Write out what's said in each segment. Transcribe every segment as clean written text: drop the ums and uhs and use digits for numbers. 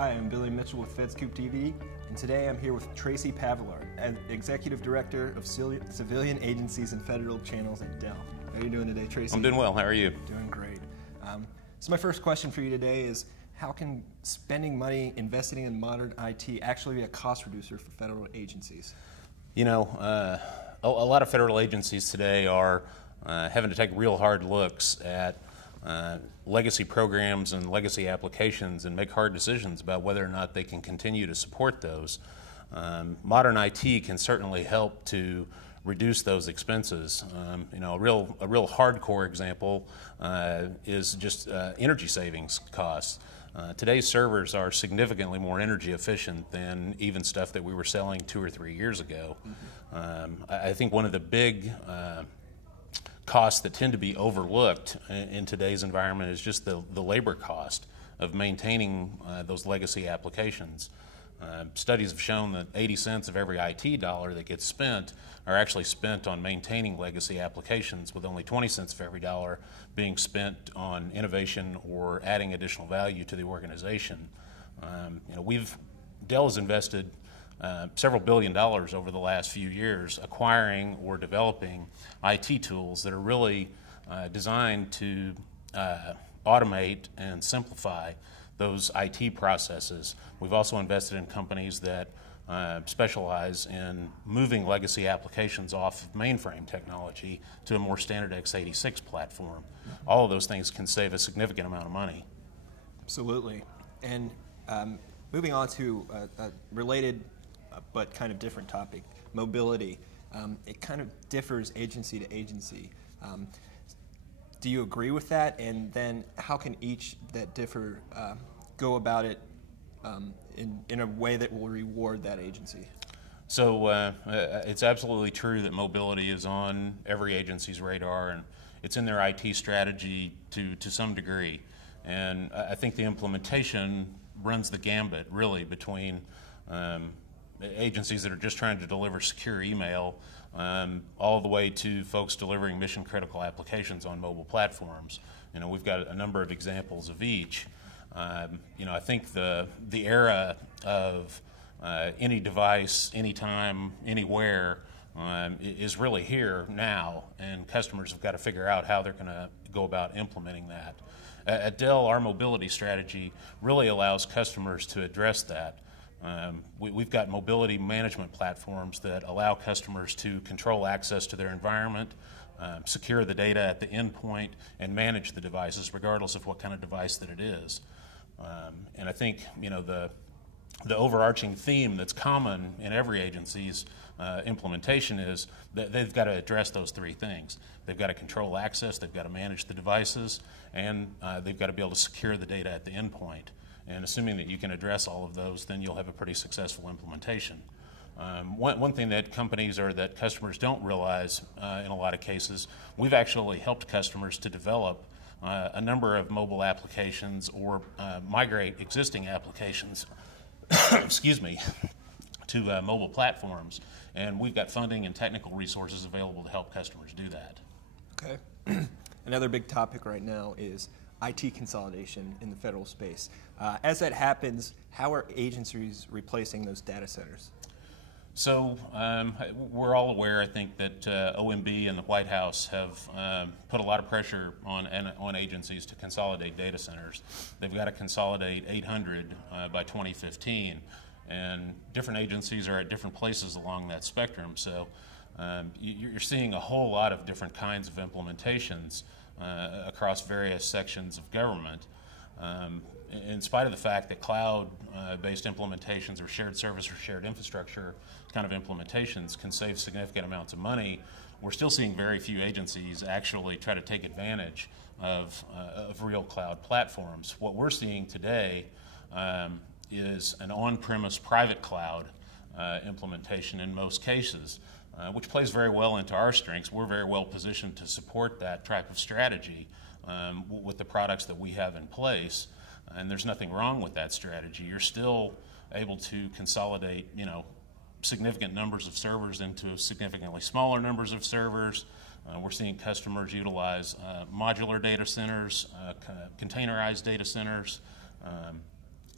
Hi, I'm Billy Mitchell with FedScoop TV, and today I'm here with Tracy Pavillard, Executive Director of Civilian Agencies and Federal Channels at Dell. How are you doing today, Tracy? I'm doing well. How are you? Doing great. So my first question for you today is, how can spending money investing in modern IT actually be a cost reducer for federal agencies? You know, a lot of federal agencies today are having to take real hard looks at legacy programs and legacy applications and make hard decisions about whether or not they can continue to support those. Modern IT can certainly help to reduce those expenses. You know, a real hardcore example is just energy savings costs. Today's servers are significantly more energy efficient than even stuff that we were selling 2 or 3 years ago. I think one of the big costs that tend to be overlooked in today's environment is just the labor cost of maintaining those legacy applications. Studies have shown that 80 cents of every IT dollar that gets spent are actually spent on maintaining legacy applications, with only 20 cents of every dollar being spent on innovation or adding additional value to the organization. You know, Dell has invested several $billion over the last few years acquiring or developing IT tools that are really designed to automate and simplify those IT processes. We've also invested in companies that specialize in moving legacy applications off of mainframe technology to a more standard x86 platform. All of those things can save a significant amount of money. Absolutely. And moving on to a related but kind of different topic, mobility. It kind of differs agency to agency. Do you agree with that? And then how can each that differ go about it in a way that will reward that agency? So it's absolutely true that mobility is on every agency's radar, and it's in their IT strategy to some degree. And I think the implementation runs the gambit, really, between agencies that are just trying to deliver secure email all the way to folks delivering mission-critical applications on mobile platforms. You know, we've got a number of examples of each. You know, I think the era of any device, anytime, anywhere is really here now, and customers have got to figure out how they're going to go about implementing that. At Dell, our mobility strategy really allows customers to address that. We've got mobility management platforms that allow customers to control access to their environment, secure the data at the endpoint, and manage the devices regardless of what kind of device that it is. And I think, you know, the overarching theme that's common in every agency's implementation is that they've got to address those three things. They've got to control access, they've got to manage the devices, and they've got to be able to secure the data at the endpoint. And assuming that you can address all of those, then you'll have a pretty successful implementation. One thing that companies or that customers don't realize in a lot of cases, we've actually helped customers to develop a number of mobile applications or migrate existing applications excuse me, to mobile platforms. And we've got funding and technical resources available to help customers do that. Okay. Another big topic right now is IT consolidation in the federal space. As that happens, how are agencies replacing those data centers? So we're all aware, I think, that OMB and the White House have put a lot of pressure on agencies to consolidate data centers. They've got to consolidate 800 by 2015, and different agencies are at different places along that spectrum. So you're seeing a whole lot of different kinds of implementations across various sections of government. In spite of the fact that cloud-based implementations or shared service or shared infrastructure kind of implementations can save significant amounts of money, we're still seeing very few agencies actually try to take advantage of real cloud platforms. What we're seeing today is an on-premise private cloud implementation in most cases, which plays very well into our strengths. We're very well positioned to support that type of strategy with the products that we have in place. And there's nothing wrong with that strategy. You're still able to consolidate, you know, significant numbers of servers into significantly smaller numbers of servers. We're seeing customers utilize modular data centers, containerized data centers,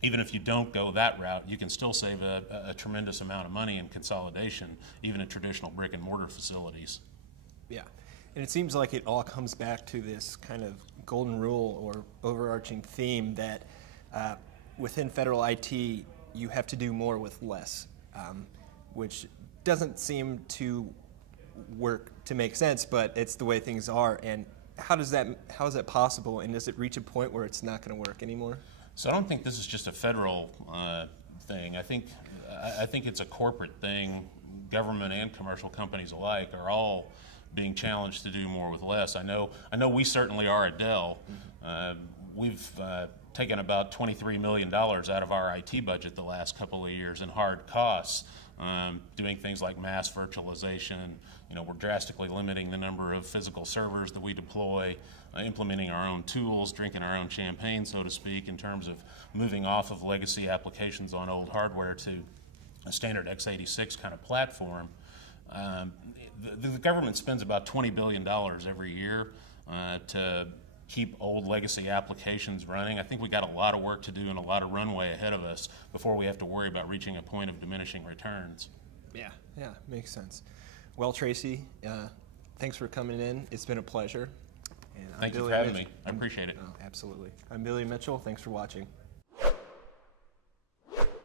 even if you don't go that route, you can still save a tremendous amount of money in consolidation, even in traditional brick and mortar facilities. Yeah, and it seems like it all comes back to this kind of golden rule or overarching theme that within federal IT, you have to do more with less, which doesn't seem to work to make sense, but it's the way things are. And how is that possible, and does it reach a point where it's not going to work anymore? So I don't think this is just a federal thing. I think it's a corporate thing. Government and commercial companies alike are all being challenged to do more with less. I know we certainly are at Dell. We've taken about $23 million out of our IT budget the last couple of years in hard costs, doing things like mass virtualization. We're drastically limiting the number of physical servers that we deploy, implementing our own tools, drinking our own champagne, so to speak, in terms of moving off of legacy applications on old hardware to a standard x86 kind of platform. The government spends about $20 billion every year to keep old legacy applications running. I think we got a lot of work to do and a lot of runway ahead of us before we have to worry about reaching a point of diminishing returns. Yeah, makes sense. Well, Tracy, thanks for coming in. It's been a pleasure. Thank you for having me. I appreciate it. Oh, absolutely. I'm Billy Mitchell. Thanks for watching.